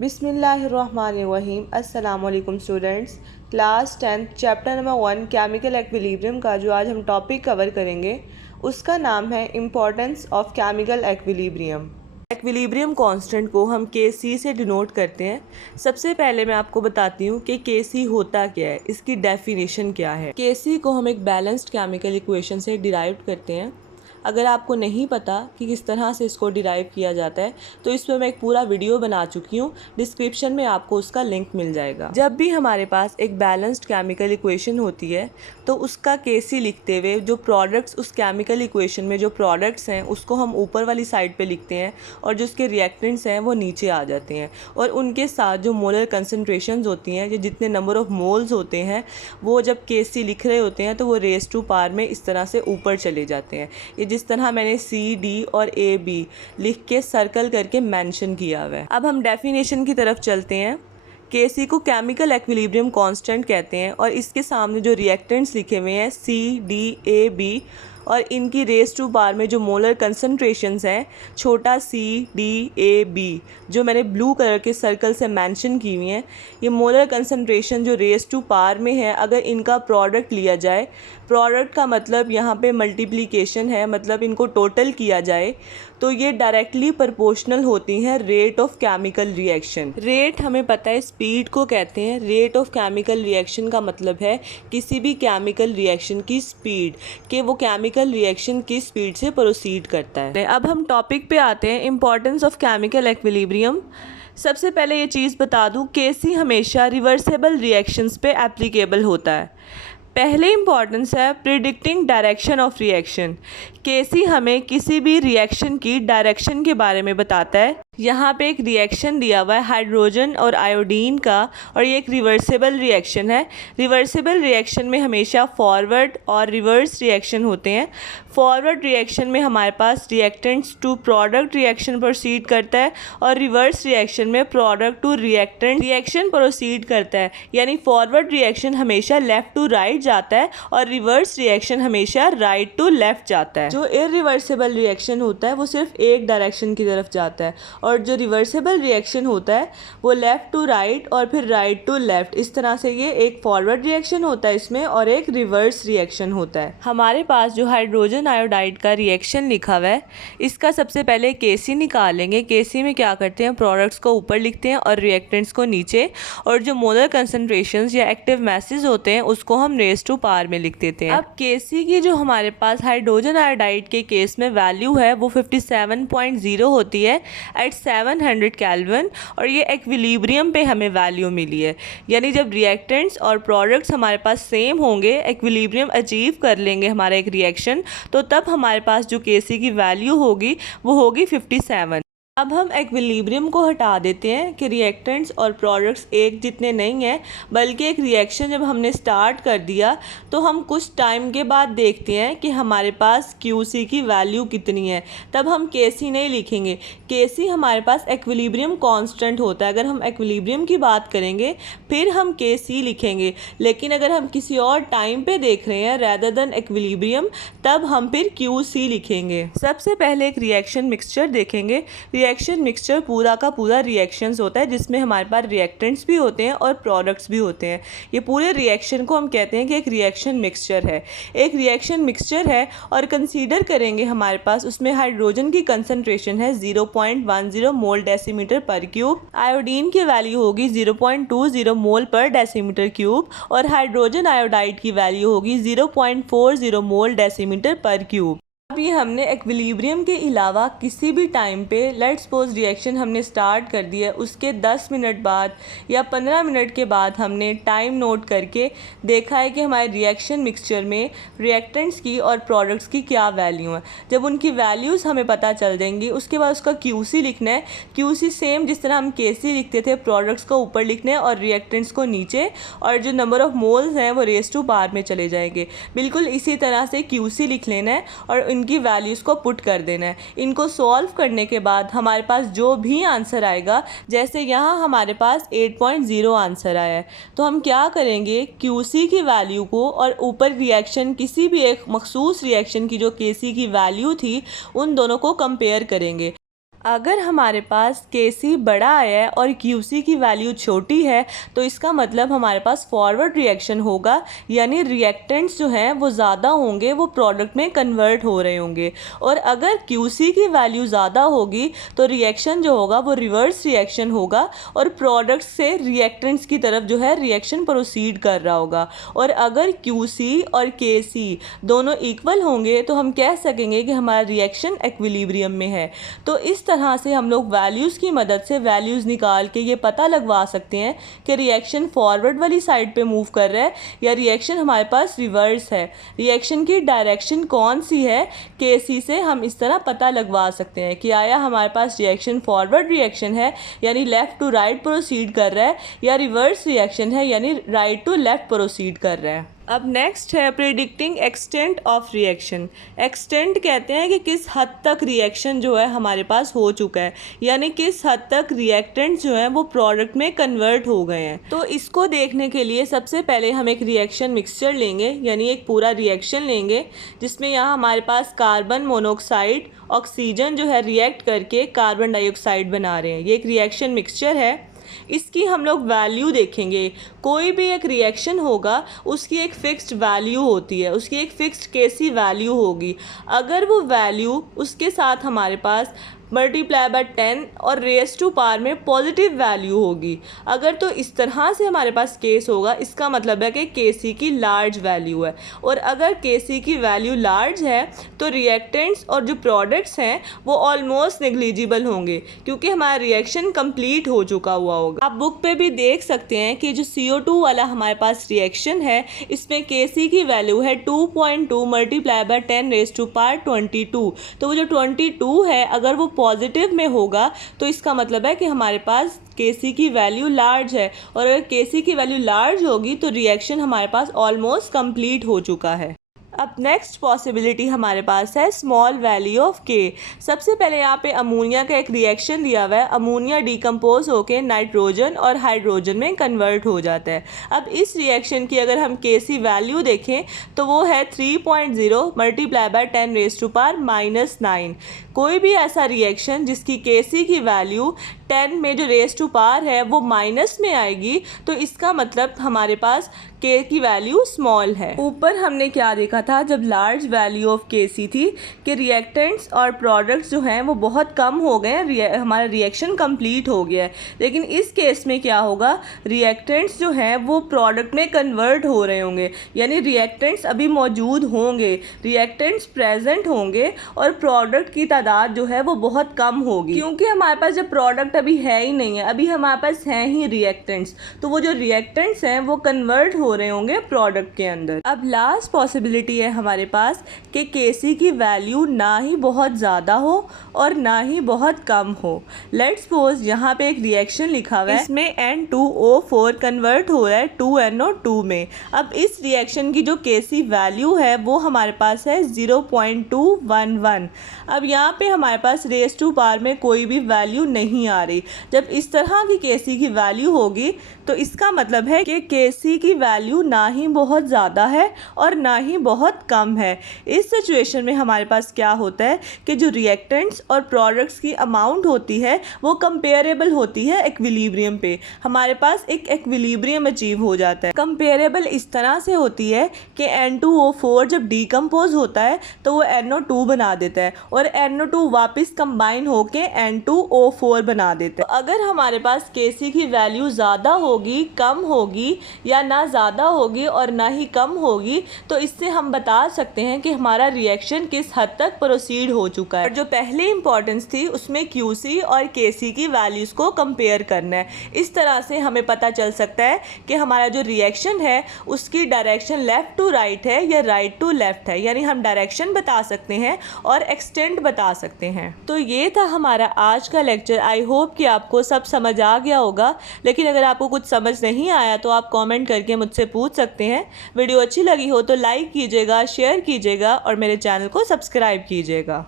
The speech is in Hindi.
बिस्मिल्लाहिर्रहमानिर्रहीम। अस्सलामुअलैकुम students. Class 10th chapter number 1 chemical equilibrium का जो आज हम टॉपिक कवर करेंगे उसका नाम है importance of chemical equilibrium. Equilibrium constant को हम Kc से डिनोट करते हैं। सबसे पहले मैं आपको बताती हूँ कि Kc होता क्या है, इसकी डेफिनेशन क्या है। Kc को हम एक बैलेंस्ड केमिकल इक्वेशन से डिराइव करते हैं। अगर आपको नहीं पता कि किस तरह से इसको डिराइव किया जाता है तो इस पर मैं एक पूरा वीडियो बना चुकी हूँ, डिस्क्रिप्शन में आपको उसका लिंक मिल जाएगा। जब भी हमारे पास एक बैलेंस्ड केमिकल इक्वेशन होती है तो उसका Kc लिखते हुए जो प्रोडक्ट्स उस केमिकल इक्वेशन में जो प्रोडक्ट्स हैं उसको हम ऊपर वाली साइड पे लिखते हैं और जो उसके रिएक्टेंट्स हैं वो नीचे आ जाते हैं और उनके साथ जो मोलर कंसनट्रेशंस होती हैं, जो जितने नंबर ऑफ मोल्स होते हैं, वो जब Kc लिख रहे होते हैं तो वो रेज़ टू पावर में इस तरह से ऊपर चले जाते हैं। ये जिस तरह मैंने सी, डी और ए, बी लिख के सर्कल करके मेंशन किया हुआ है। अब हम डेफिनेशन की तरफ चलते हैं। Kc को केमिकल एक्विलिब्रियम कांस्टेंट कहते हैं और इसके सामने जो रिएक्टेंट्स लिखे हुए हैं सी, डी, ए, बी और इनकी रेज़ टू पावर में जो मोलर कंसनट्रेशंस हैं छोटा सी, डी, ए, बी जो मैंने ब्लू कलर के सर्कल से मेंशन की हुई हैं, ये मोलर कंसनट्रेशन जो रेज़ टू पावर में है, अगर इनका प्रोडक्ट लिया जाए, प्रोडक्ट का मतलब यहाँ पे मल्टीप्लिकेशन है, मतलब इनको टोटल किया जाए तो ये डायरेक्टली प्रोपोर्शनल होती हैं rate of chemical reaction. Rate हमें पता है स्पीड को कहते हैं। रेट ऑफ केमिकल रिएक्शन का मतलब है किसी भी केमिकल रिएक्शन की स्पीड, कि वो केमिकल रिएक्शन की स्पीड से प्रोसीड करता है। अब हम टॉपिक पे आते हैं, इम्पॉर्टेंस ऑफ केमिकल एक्विलिब्रियम। सबसे पहले ये चीज़ बता दूँ, Kc हमेशा रिवर्सेबल रिएक्शंस पे एप्लीकेबल होता है। पहले इम्पॉर्टेंस है predicting direction of reaction. Kc हमें किसी भी रिएक्शन की डायरेक्शन के बारे में बताता है। यहाँ पे एक रिएक्शन दिया हुआ है हाइड्रोजन और आयोडीन का और ये एक रिवर्सेबल रिएक्शन है। रिवर्सेबल रिएक्शन में हमेशा फॉरवर्ड और रिवर्स रिएक्शन होते हैं। फॉरवर्ड रिएक्शन में हमारे पास reactants to product reaction proceed करता है और रिवर्स रिएक्शन में product to reactant reaction proceed करता है। यानी फॉरवर्ड रिएक्शन हमेशा लेफ़्ट टू राइट जाता है और रिवर्स रिएक्शन हमेशा राइट टू लेफ़्ट जाता है। जो इरिवर्सिबल रिएक्शन होता है वो सिर्फ एक डायरेक्शन की तरफ जाता है और जो रिवर्सिबल रिएक्शन होता है वो लेफ़्ट टू राइट और फिर राइट टू लेफ़्ट, इस तरह से ये एक फॉरवर्ड रिएक्शन होता है इसमें और एक रिवर्स रिएक्शन होता है। हमारे पास जो हाइड्रोजन आयोडाइड का रिएक्शन लिखा हुआ है, इसका सबसे पहले Kc निकालेंगे। Kc में क्या करते हैं, प्रोडक्ट्स को ऊपर लिखते हैं और रिएक्टेंट्स को नीचे, और जो मोलर कंसनट्रेशंस या एक्टिव मैसेज होते हैं उसको हम रेज़ टू पावर में लिख देते हैं। अब Kc की जो हमारे पास हाइड्रोजन आयोडाइड के केस में वैल्यू है वो 57.0 होती है एट 700 केल्विन और ये एक्विलिब्रियम पे हमें वैल्यू मिली है। यानी जब रिएक्टेंट्स और प्रोडक्ट्स हमारे पास सेम होंगे, एक्विलिब्रियम अचीव कर लेंगे हमारा एक रिएक्शन, तो तब हमारे पास जो Kc की वैल्यू होगी वो होगी 57। अब हम एक्विलिब्रियम को हटा देते हैं कि रिएक्टेंट्स और प्रोडक्ट्स एक जितने नहीं हैं, बल्कि एक रिएक्शन जब हमने स्टार्ट कर दिया तो हम कुछ टाइम के बाद देखते हैं कि हमारे पास Qc की वैल्यू कितनी है। तब हम Kc नहीं लिखेंगे। Kc हमारे पास एक्विलिब्रियम कांस्टेंट होता है। अगर हम एक्विलिब्रियम की बात करेंगे फिर हम Kc लिखेंगे, लेकिन अगर हम किसी और टाइम पे देख रहे हैं रैदर देन एक्विलिब्रियम, तब हम फिर Qc लिखेंगे। सबसे पहले एक रिएक्शन मिक्सचर देखेंगे। रिएक्शन मिक्सचर पूरा का पूरा रिएक्शंस होता है जिसमें हमारे पास रिएक्टेंट्स भी होते हैं और प्रोडक्ट्स भी होते हैं। ये पूरे रिएक्शन को हम कहते हैं कि एक रिएक्शन मिक्सचर है। एक रिएक्शन मिक्सचर है और कंसीडर करेंगे हमारे पास उसमें हाइड्रोजन की कंसंट्रेशन है 0.10 मोल डेसीमीटर पर क्यूब, आयोडीन की वैल्यू होगी 0.20 मोल पर डेसीमीटर क्यूब और हाइड्रोजन आयोडाइड की वैल्यू होगी 0.40 मोल डेसीमीटर पर क्यूब। अब ये हमने एक्विलिब्रियम के अलावा किसी भी टाइम पे लेट्स सपोज रिएक्शन हमने स्टार्ट कर दिया, उसके 10 मिनट बाद या 15 मिनट के बाद हमने टाइम नोट करके देखा है कि हमारे रिएक्शन मिक्सचर में रिएक्टेंट्स की और प्रोडक्ट्स की क्या वैल्यू है। जब उनकी वैल्यूज़ हमें पता चल जाएंगी उसके बाद उसका Qc लिखना है। Qc सेम जिस तरह हम Kc लिखते थे, प्रोडक्ट्स को ऊपर लिखने हैं और रिएक्टेंट्स को नीचे, और जो नंबर ऑफ मोल्स हैं वो रेज़ टू पावर में चले जाएंगे। बिल्कुल इसी तरह से Qc लिख लेना है और इनकी वैल्यूज़ को पुट कर देना है। इनको सॉल्व करने के बाद हमारे पास जो भी आंसर आएगा, जैसे यहाँ हमारे पास 8.0 आंसर आया है, तो हम क्या करेंगे, Qc की वैल्यू को और ऊपर रिएक्शन किसी भी एक मखसूस रिएक्शन की जो Kc की वैल्यू थी उन दोनों को कंपेयर करेंगे। अगर हमारे पास Kc बड़ा आया है और Qc की वैल्यू छोटी है तो इसका मतलब हमारे पास फॉरवर्ड रिएक्शन होगा, यानी रिएक्टेंट्स जो हैं वो ज़्यादा होंगे, वो प्रोडक्ट में कन्वर्ट हो रहे होंगे। और अगर Qc की वैल्यू ज़्यादा होगी तो रिएक्शन जो होगा वो रिवर्स रिएक्शन होगा और प्रोडक्ट से रिएक्टेंट्स की तरफ जो है रिएक्शन प्रोसीड कर रहा होगा। और अगर Qc और Kc दोनों इक्वल होंगे तो हम कह सकेंगे कि हमारा रिएक्शन इक्विलिब्रियम में है। तो इस तरह से हम लोग वैल्यूज़ की मदद से वैल्यूज़ निकाल के ये पता लगवा सकते हैं कि रिएक्शन फॉरवर्ड वाली साइड पे मूव कर रहा है या रिएक्शन हमारे पास रिवर्स है। रिएक्शन की डायरेक्शन कौन सी है, Kc से हम इस तरह पता लगवा सकते हैं कि आया हमारे पास रिएक्शन फॉरवर्ड रिएक्शन है यानी लेफ़्ट टू राइट प्रोसीड कर रहा है या रिवर्स रिएक्शन है यानी राइट टू लेफ़्ट प्रोसीड कर रहा है। अब नेक्स्ट है predicting extent of reaction. Extent कहते हैं कि किस हद तक रिएक्शन जो है हमारे पास हो चुका है, यानी किस हद तक रिएक्टेंट्स जो हैं वो प्रोडक्ट में कन्वर्ट हो गए हैं। तो इसको देखने के लिए सबसे पहले हम एक रिएक्शन मिक्सचर लेंगे, यानी एक पूरा रिएक्शन लेंगे जिसमें यहाँ हमारे पास कार्बन मोनोऑक्साइड ऑक्सीजन जो है रिएक्ट करके कार्बन डाइऑक्साइड बना रहे हैं। ये एक रिएक्शन मिक्सचर है। इसकी हम लोग वैल्यू देखेंगे। कोई भी एक रिएक्शन होगा उसकी एक फिक्स्ड वैल्यू होती है, उसकी एक फिक्स्ड Kc वैल्यू होगी। अगर वो वैल्यू उसके साथ हमारे पास मल्टीप्लाई बाय 10 और रेस टू पावर में पॉजिटिव वैल्यू होगी, अगर तो इस तरह से हमारे पास केस होगा, इसका मतलब है कि Kc की लार्ज वैल्यू है। और अगर Kc की वैल्यू लार्ज है तो रिएक्टेंट्स और जो प्रोडक्ट्स हैं वो ऑलमोस्ट नेग्लिजिबल होंगे क्योंकि हमारा रिएक्शन कंप्लीट हो चुका हुआ होगा। आप बुक पे भी देख सकते हैं कि जो CO2 वाला हमारे पास रिएक्शन है इसमें Kc की वैल्यू है 2.2 multiply by 10 raise to power 22। तो वो जो 22 है अगर वो पॉजिटिव में होगा तो इसका मतलब है कि हमारे पास Kc की वैल्यू लार्ज है, और अगर Kc की वैल्यू लार्ज होगी तो रिएक्शन हमारे पास ऑलमोस्ट कंप्लीट हो चुका है। अब नेक्स्ट पॉसिबिलिटी हमारे पास है स्मॉल वैल्यू ऑफ K। सबसे पहले यहाँ पे अमोनिया का एक रिएक्शन दिया हुआ है। अमोनिया डिकम्पोज होकर नाइट्रोजन और हाइड्रोजन में कन्वर्ट हो जाता है। अब इस रिएक्शन की अगर हम Kc वैल्यू देखें तो वो है 3.0 multiply by 10 raise to power -9। कोई भी ऐसा रिएक्शन जिसकी Kc की वैल्यू 10 में जो रेस टू पावर है वो माइनस में आएगी तो इसका मतलब हमारे पास K की वैल्यू स्मॉल है। ऊपर हमने क्या देखा था जब लार्ज वैल्यू ऑफ Kc थी कि रिएक्टेंट्स और प्रोडक्ट्स जो हैं वो बहुत कम हो गए हैं, हमारा रिएक्शन कंप्लीट हो गया है। लेकिन इस केस में क्या होगा, रिएक्टेंट्स जो हैं वो प्रोडक्ट में कन्वर्ट हो रहे होंगे, यानी रिएक्टेंट्स अभी मौजूद होंगे, रिएक्टेंट्स प्रेजेंट होंगे और प्रोडक्ट की तादाद जो है वो बहुत कम होगी क्योंकि हमारे पास जब प्रोडक्ट अभी है ही नहीं है, अभी हमारे पास हैं ही रिएक्टेंट्स, तो वो जो रिएक्टेंट्स हैं वो कन्वर्ट हो रहे होंगे प्रोडक्ट के अंदर। अब लास्ट पॉसिबिलिटी है हमारे पास कि Kc की वैल्यू ना ही बहुत ज़्यादा हो और ना ही बहुत कम हो। लेट्स सपोज यहाँ पे एक रिएक्शन लिखा हुआ है, इसमें N2O4 कन्वर्ट हो रहा है 2NO2 में। अब इस रिएक्शन की जो Kc वैल्यू है वो हमारे पास है 0.211। अब यहाँ पे हमारे पास रेस टू पावर में कोई भी वैल्यू नहीं आ रही। जब इस तरह की Kc की वैल्यू होगी तो इसका मतलब है कि Kc की वैल्यू ना ही बहुत ज़्यादा है और ना ही बहुत कम है। इस सिचुएशन में हमारे पास क्या होता है कि जो रिएक्टेंट्स और प्रोडक्ट्स की अमाउंट होती है वो कंपेरेबल होती है इक्विलिब्रियम पे। हमारे पास एक इक्विलिब्रियम अचीव हो जाता है। कंपेरेबल इस तरह से होती है कि N2O4 जब डिकम्पोज होता है तो वो NO2 बना देता है और NO2 वापस कंबाइन होके N2O4 बना देता है। अगर हमारे पास Kc की वैल्यू ज़्यादा होगी, कम होगी या ना ज़्यादा होगी और ना ही कम होगी तो इससे हम बता सकते हैं कि हमारा रिएक्शन किस हद तक प्रोसीड हो चुका है। और जो पहले इंपॉर्टेंस थी उसमें Qc और Kc की वैल्यूज़ को कंपेयर करना है। इस तरह से हमें पता चल सकता है कि हमारा जो रिएक्शन है उसकी डायरेक्शन लेफ़्ट टू राइट है या राइट टू लेफ़्ट है, यानी हम डायरेक्शन बता सकते हैं और एक्सटेंट बता सकते हैं। तो ये था हमारा आज का लेक्चर। आई होप कि आपको सब समझ आ गया होगा, लेकिन अगर आपको कुछ समझ नहीं आया तो आप कमेंट करके मुझसे पूछ सकते हैं। वीडियो अच्छी लगी हो तो लाइक कीजिएगा, शेयर कीजिएगा और मेरे चैनल को सब्सक्राइब कीजिएगा।